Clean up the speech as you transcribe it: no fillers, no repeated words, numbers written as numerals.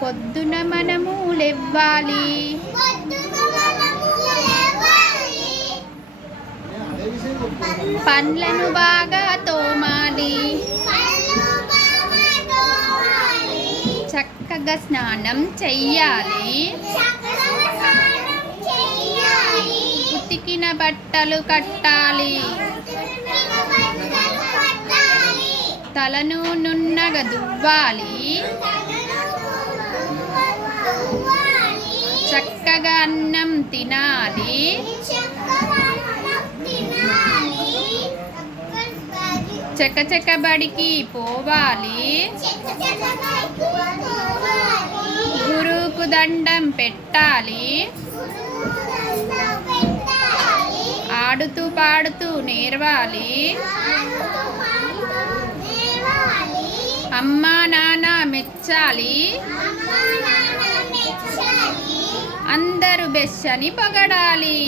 పొద్దున మనము లెవ్వాలి, పండ్లను బాగా తోమాలి, చక్కగా స్నానం చెయ్యాలి, ఉతికిన బట్టలు కట్టాలి, తలను నున్నగా దువ్వాలి, చక్కగా అన్నం తినాలి, చకచక బడికి పోవాలి, గురువుకు దండం పెట్టాలి, ఆడుతూ పాడుతూ నేర్వాలి, అమ్మా నాన్న మెచ్చాలి, అందరూ బెస్సని పొగడాలి.